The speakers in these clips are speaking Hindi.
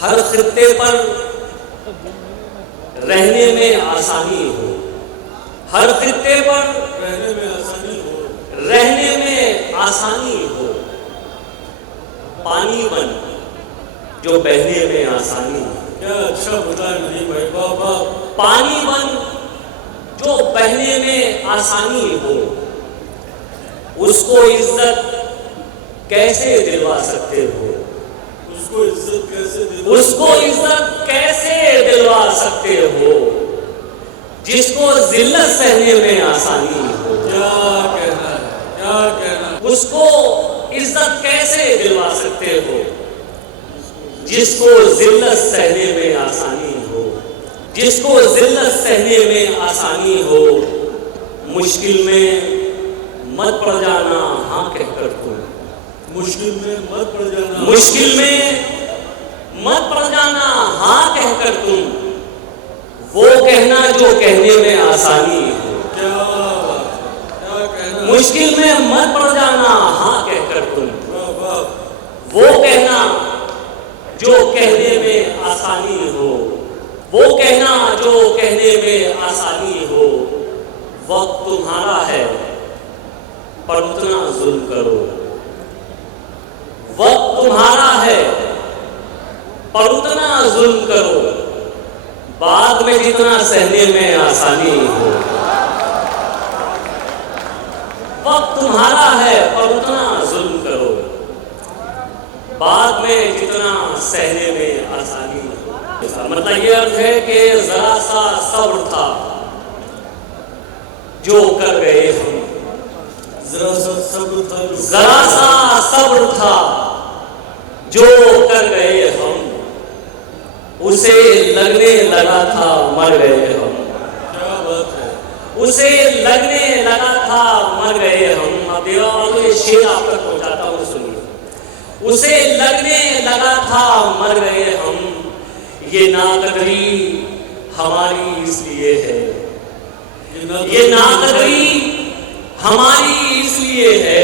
हर खित्ते पर रहने में आसानी हो, हर खित्ते पर रहने में आसानी हो, रहने में आसानी हो। पानी बन जो बहने में आसानी हो। क्या अच्छा बताया नहीं भाई, वाह वाह। पानी बन जो बहने में आसानी हो, उसको इज्जत कैसे दिलवा सकते हो? उसको इज्जत कैसे दिलवा, उसको इज्जत कैसे दिलवा सकते हो जिसको जिल्लत सहने में आसानी हो? क्या कहना है, क्या कहना है। उसको इज्जत कैसे दिलवा सकते हो जिसको जिल्लत सहने में आसानी हो, जिसको जिल्लत सहने में आसानी हो। मुश्किल में मत पड़ जाना हाँ कहकर तुम, मुश्किल में मत पड़ जाना, मुश्किल में मत पड़ जाना हाँ कहकर तुम, वो कहना जो कहने में आसानी हो। क्या बात है, क्या कहना। मुश्किल में मत पड़ जाना हाँ कहकर तुम, वाह वाह। वो कहना जो कहने में आसानी हो, वो कहना जो कहने में आसानी हो। वक्त तुम्हारा है पर उतना जुल्म करो, वक्त तुम्हारा है पर उतना जुल्म करो, बाद में जितना सहने में आसानी हो। वक्त तुम्हारा है पर उतना जुल्म करो, बाद में जितना सहने में आसानी हो। मतलब ये अर्थ है कि जरा सा सब्र था जो कर गए हम, जरा सा सब्र था, जरा सा सब्र था जो कर गए हम, उसे लगने लगा था मर गए हम। क्या बात है। उसे लगने लगा था मर गए हम। अब ये शेर आप तक पहुंचाता हूं, सुनिए। उसे लगने लगा था मर गए हम, ये नाकदरी हमारी इसलिए है, ये नाकदरी हमारी इसलिए है,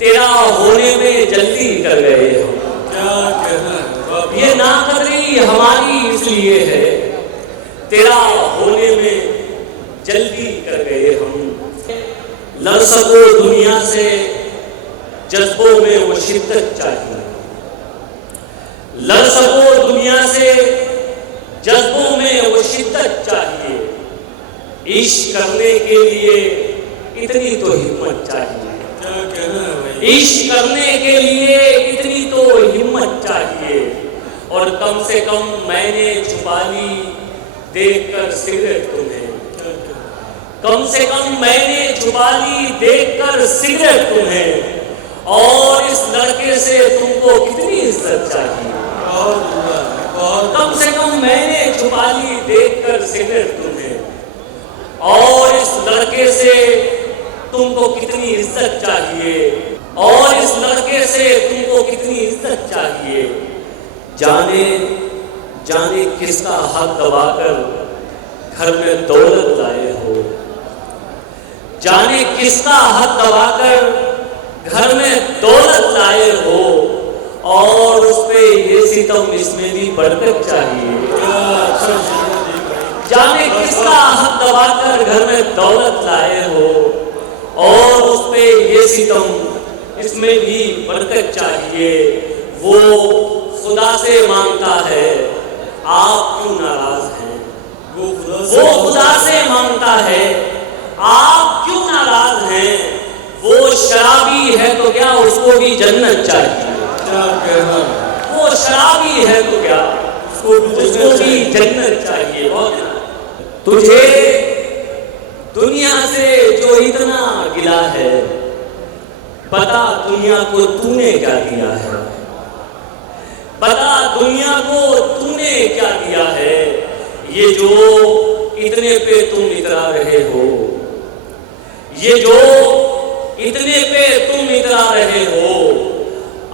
तेरा होने में जल्दी कर गए हम। क्या कहना है। ये नाकदरी हमारी इसलिए है, तेरा होने में जल्दी कर गए हम। लड़ सको दुनिया से जज्बों में वो शिद्दत चाहिए, लड़ सको दुनिया से जज्बों में वो शिद्दत चाहिए। इश्क करने के लिए इतनी तो हिम्मत चाहिए, क्या कहना है भाई। इश्क करने के लिए इतनी तो हिम्मत चाहिए। और कम से कम मैंने छुपा ली देखकर सिगरेट तुम्हें, कम से कम मैंने छुपा ली देखकर सिगरेट तुम्हें। और इस लड़के से तुमको कितनी इज्जत चाहिए, कम से कम मैंने छुपा ली देखकर सिगरेट तुम्हें। और इस लड़के से तुमको कितनी इज्जत चाहिए, और इस लड़के से तुमको कितनी इज्जत चाहिए। जाने जाने किसका हक दबाकर घर में दौलत लाए हो, जाने किसका हक दबाकर घर में दौलत लाए हो। और उस पे ये सितम इसमें भी बरकत चाहिए। जाने किसका हक दबाकर घर में दौलत लाए हो, और उस पे ये सितम इसमें भी बरकत चाहिए। वो खुदा से मांगता है आप क्यों नाराज हैं, वो खुदा से मांगता है आप क्यों नाराज हैं। वो शराबी है तो क्या उसको भी जन्नत चाहिए, क्या कहना। वो शराबी है तो क्या उसको भी जन्नत चाहिए। तुझे दुनिया से जो इतना गिला है, पता दुनिया को तूने क्या दिया है, पता दुनिया को तूने क्या दिया है। ये जो इतने पे तुम इतरा रहे हो, ये जो इतने पे तुम इतरा रहे हो,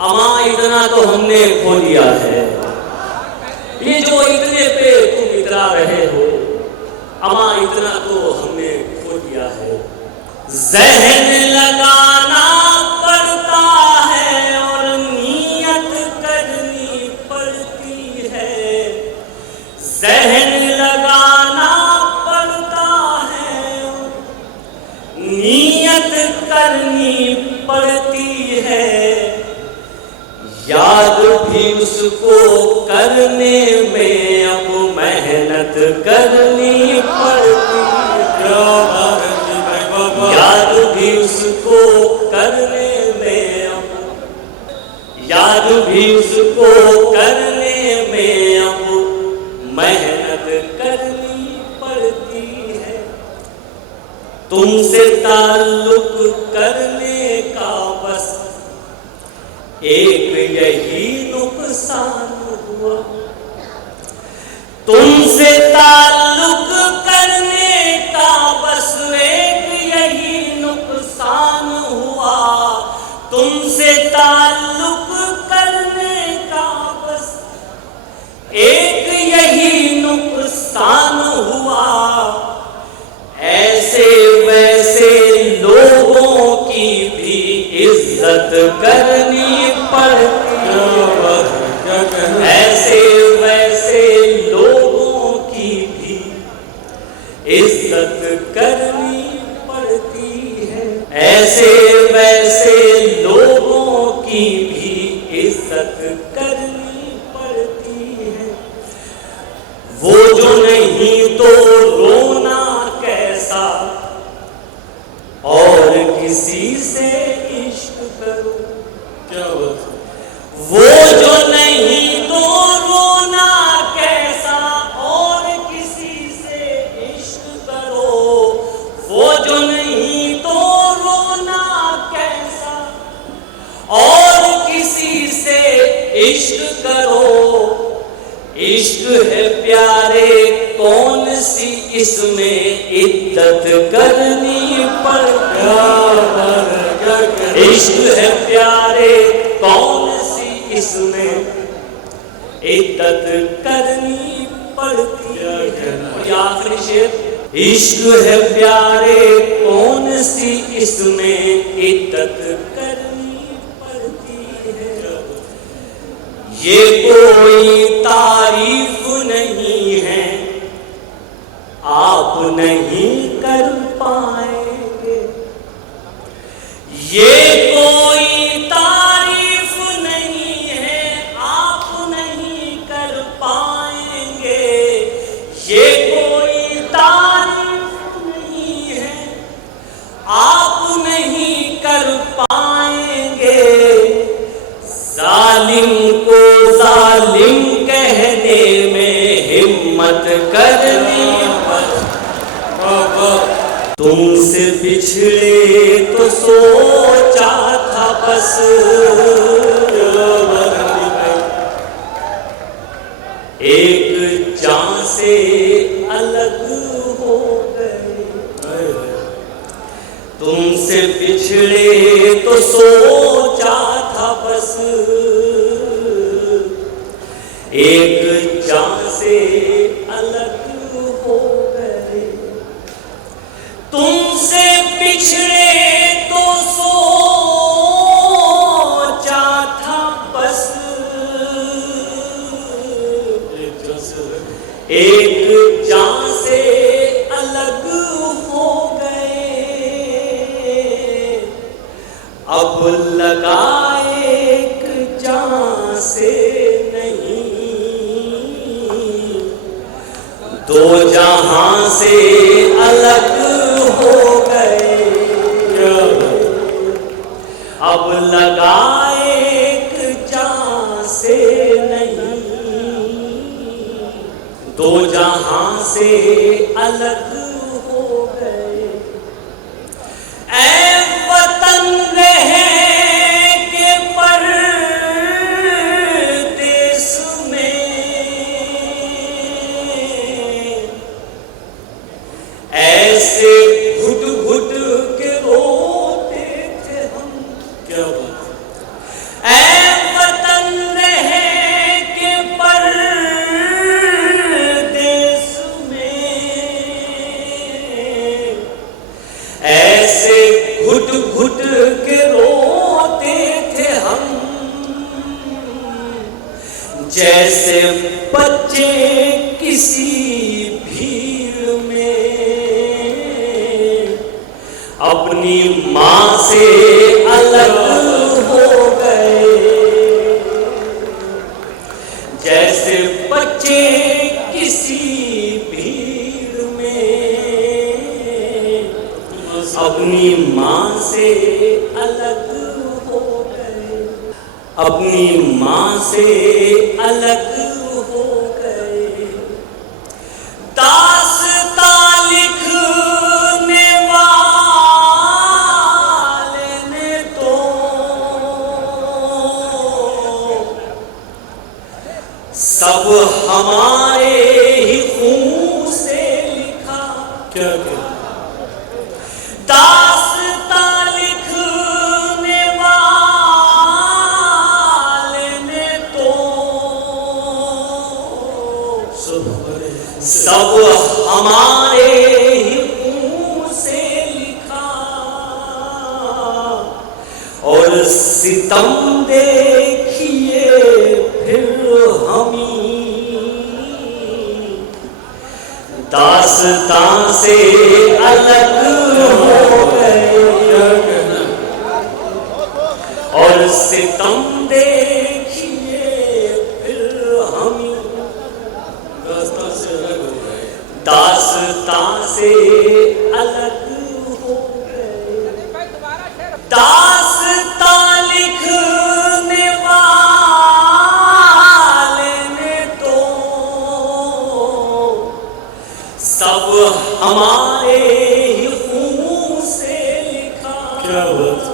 अमा इतना तो हमने खो लिया है। ये जो इतने पे तुम इतरा रहे हो, अमा इतना तो हमने खो दिया है। ज़हन लगाना पड़ता है और नियत करनी पड़ती है। याद भी उसको करने में अब मेहनत करनी पड़ती क्या बात है जी भाई बाबा। याद भी उसको करने में अब याद भी उसको करने में अब मेहनत करनी पड़ती है। तुमसे ताल्लुक करने का बस एक यही नुकसान हुआ। तुमसे ताल्लुक करने का बस एक यही नुकसान हुआ। तुमसे ताल्लुक करने का बस एक यही नुकसान हुआ। ऐसे वैसे लोगों की भी इज्जत करनी पड़ती है। क्या कहना है? ऐसे वैसे लोगों की भी इज्जत करनी पड़ती है। ऐसे वैसे लोगों की भी इज्जत करनी पड़ती है। वो जो नहीं तो रोना कैसा, और किसी से इश्क करो। क्या बात है? वो जो नहीं तो रोना कैसा, और किसी से इश्क करो। वो जो नहीं तो रोना कैसा, और किसी से इश्क करो। इश्क है प्यारे कौन सी इसमें इद्दत करनी पड़ती। क्या कहना है? इश्क है प्यारे कौन सी इसमें इद्दत करनी पड़ती क्या कहना है? है। आखिरी शेर। इश्क है प्यारे कौन सी इसमें इद्दत करनी पड़ती है। ये कोई तारीफ नहीं है, आप नहीं कर पाएंगे। ये कोई तारीफ नहीं है, आप नहीं कर पाएंगे। ये कोई तारीफ नहीं है, आप नहीं कर पाएंगे। जालिम को जालिम कहने में हिम्मत करनी बाबा। तुमसे बिछड़े तो सोचा था बस, क्या बात है जी भाई। एक जान से अलग हो गए। हाय हाय। तुमसे बिछड़े तो सोचा था बस, एक जान से अलग हो गए। तुमसे बिछड़े तो सोचा था बस, एक जान से अलग हो गए। अब लगा एक जान से नहीं, दो जहां से अलग हो गए। अब लगा एक जान से नहीं, दो जहां से अलग हो गए। ऐ वतन रहे के परदेस में, ऐसे घुट घुट के रोते थे हम। क्या बात है? ऐ वतन रहे के परदेस में, ऐसे घुट घुट के रोते थे हम। जैसे बच्चे किसी भीड़ में अपनी माँ से अलग हो गए। से अलग हो गए, अपनी माँ से अलग हो गए। दास्तां लिखने वाले ने तो सब हमारे ही खून से लिखा। क्या क्या दास्तां लिखने वाले ने तो सब हमारे ही खून से लिखा, और सितम देखिए फिर हमी दास्तां से अलग हो गए। क्या कहना और सितम देखिए फिर हमी दास्तां से अलग हो गए। दास्तां से अलग हो गए। दास्तां लिखने वाले ने तो सब हमारे ही खून से लिखा। क्या बात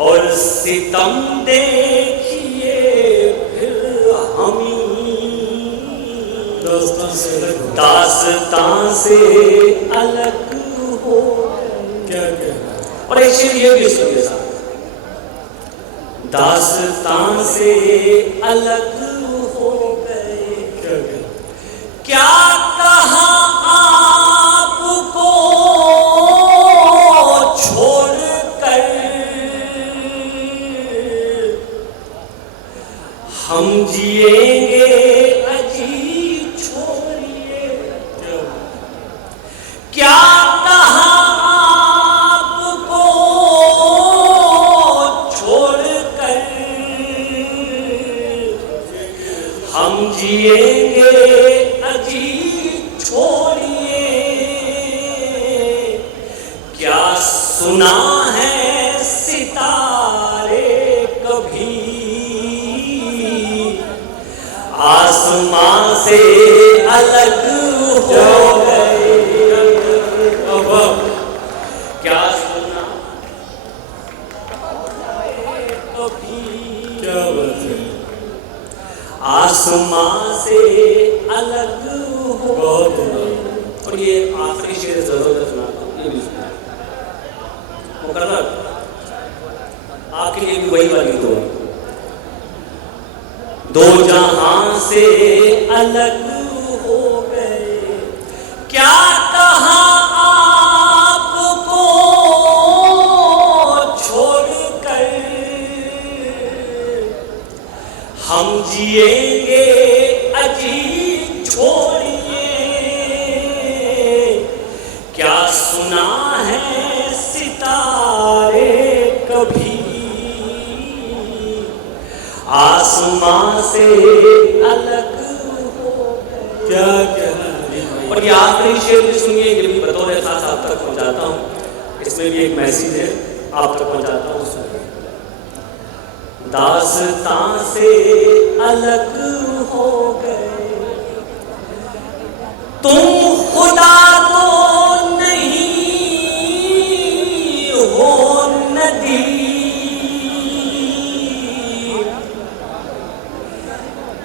और सितम देखिए फिर हमी दास्तां से अलग हो गए। दास्तां से अलग हो गए। क्या कहना और एक शेर ये भी सुनिए साहब, दास्तां से अलग हो गए। क्या कहना क्या कहा आपको छोड़कर, हम जिएंगे अजी छोड़िए। क्या कहा आपको छोड़कर, हम जिएंगे अजी छोड़िए। क्या सुना है सितारे कभी आसमां से अलग हो गए। क्या सुना कभी क्या बात है। आसमां से अलग हो बहुत गए। और ये आखिरी शेर जरूर सुनाता हूँ, ये भी सुना मुकर्रर आपके लिए भी वही वाली दो। दो जहां से अलग हो गए, क्या कहा आपको छोड़कर, हम जिएंगे अजी छोड़िए। क्या सुना है सितारे कभी आसमां से अलग हो गए। क्या कहना नबी भाई। और ये आखिरी शेर भी सुनिए, ये भी बतौर खास आप तक पहुंचाता हूँ। इसमें भी एक मैसेज है, आप तक पहुंचाता हूँ। दास्तां से अलग हो गए, तुम खुदा तो नहीं हो नदी,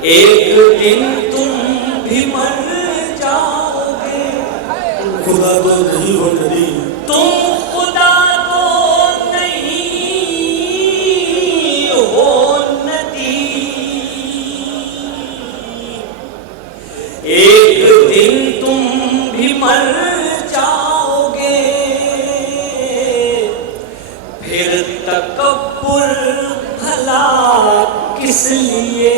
एक दिन तुम भी मर जाओगे। खुदा तो नहीं हो नदी, तुम खुदा तो नहीं हो नदी, एक दिन तुम भी मर जाओगे। फिर तकब्बुर भला किस लिए,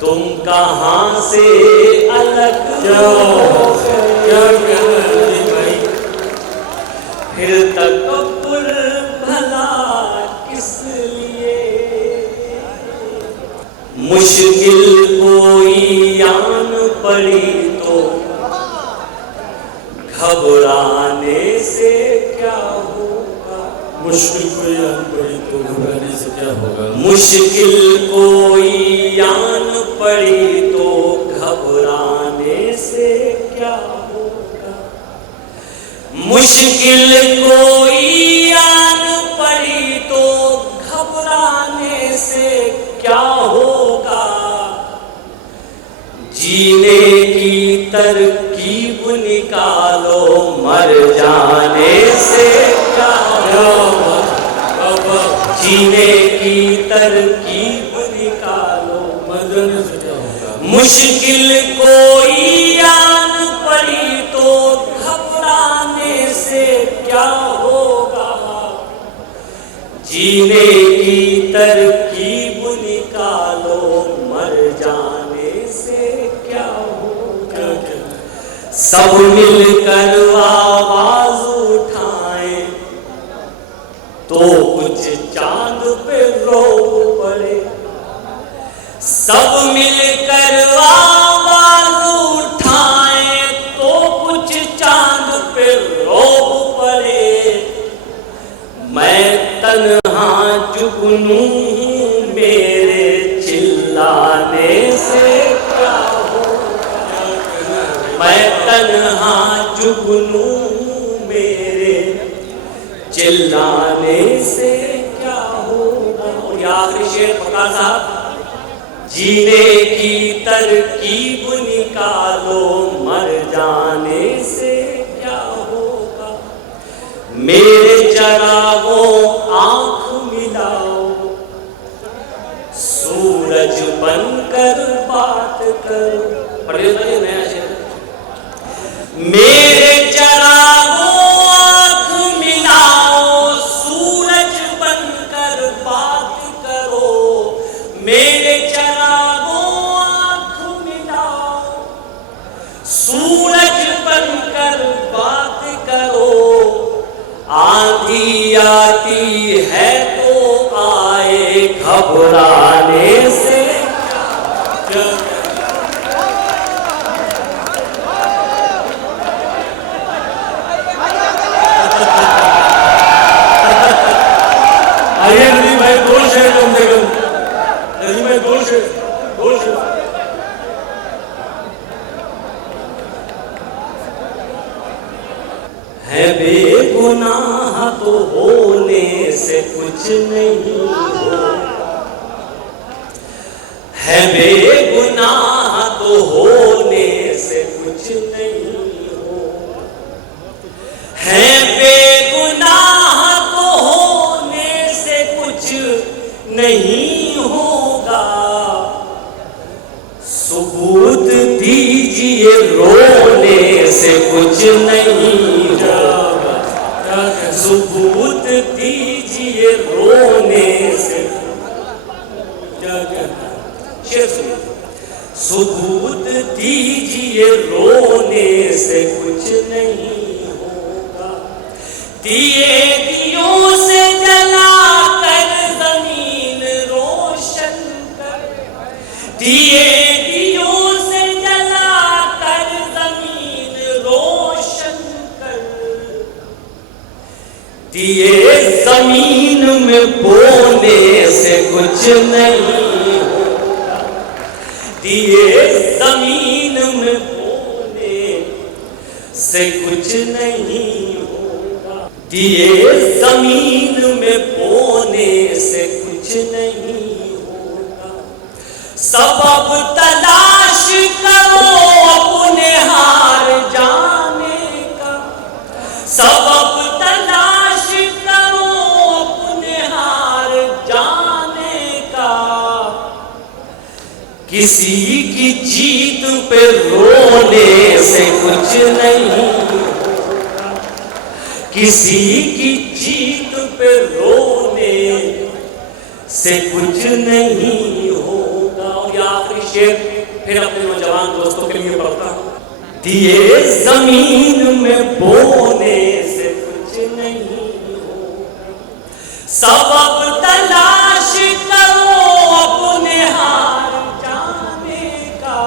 तुम कहां से अलग क्या क्या कहना नबी भाई। फिर तकब्बुर भला किस लिए, मुश्किल कोई आन पड़ी तो घबराने से क्या होगा। मुश्किल कोई आन पड़ी तो घबराने से क्या होगा। मुश्किल कोई आन पड़ी तो घबराने से क्या होगा। मुश्किल कोई आन पड़ी तो घबराने से क्या होगा। जीने की तरकीब निकालो मर जाने से क्या होगा। जीने की तरकीब निकालो मर जाने से क्या होगा। मुश्किल कोई आन पड़ी तो घबराने से क्या होगा। जीने की तरकीब निकालो मर जाने से क्या होगा। सब मिलकर आवाज उठाएं तो कुछ चांद पे रोब पड़े। सब मिलकर आवाज उठाएं तो कुछ चांद पे रोब पड़े। मैं तन्हा जुगनू हूँ मेरे चिल्लाने से क्या होगा। मैं तन्हा जुगनू हूँ मेरे चिल्लाने से क्या होगा। और आखिरी शेर फकीर साहब। जीने की तरकीब निकालो मर जाने से क्या होगा। मेरे चरागों आंख मिलाओ सूरज बनकर बात करो। पढ़िए नया शेर। मेरे चरागों आंख मिलाओ सूरज बनकर बात करो। मेरे चरागों आंख मिलाओ सूरज बनकर बात करो। आंधी आती है तो आए घबराने से क्या। आइए नदी भाई दो शेर कम से कम। नदी भाई दो शेर। है बेगुनाह तो होने से कुछ नहीं हो। है बेगुनाह तो होने से कुछ नहीं हो। है बेगुनाह तो होने से कुछ नहीं होगा। सबूत दीजिए रोने से कुछ नहीं होगा। सबूत दीजिए रोने से शेर सुनिए। सबूत दीजिए रोने से कुछ नहीं होगा। दिए दियों से जलाकर जमीन रोशन कर। दिए दियों से जलाकर जमीन रोशन कर। दिए जमीन में बोने से कुछ नहीं होगा। दिए जमीन में बोने से कुछ नहीं होगा। दिए जमीन में बोने से कुछ नहीं होगा। सबब तलाश करो अपने हार जाने का। सबब तलाश करो अपने हार जाने का। किसी की जीत पे रोने से कुछ नहीं होगा। किसी की जीत पे रोने से कुछ नहीं होगा। और ये आखिरी शेर फिर अपने नौजवान दोस्तों के लिए पढ़ता हूं। दिए जमीन में बोने से कुछ नहीं होगा। सबब तलाश करो अपने हार जाने का।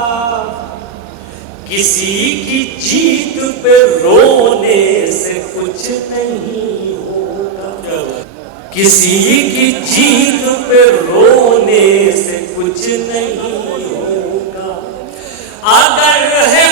किसी की जीत पे रोने से कुछ कुछ नहीं होगा। किसी की जीत पे रोने से कुछ नहीं होगा। अगर है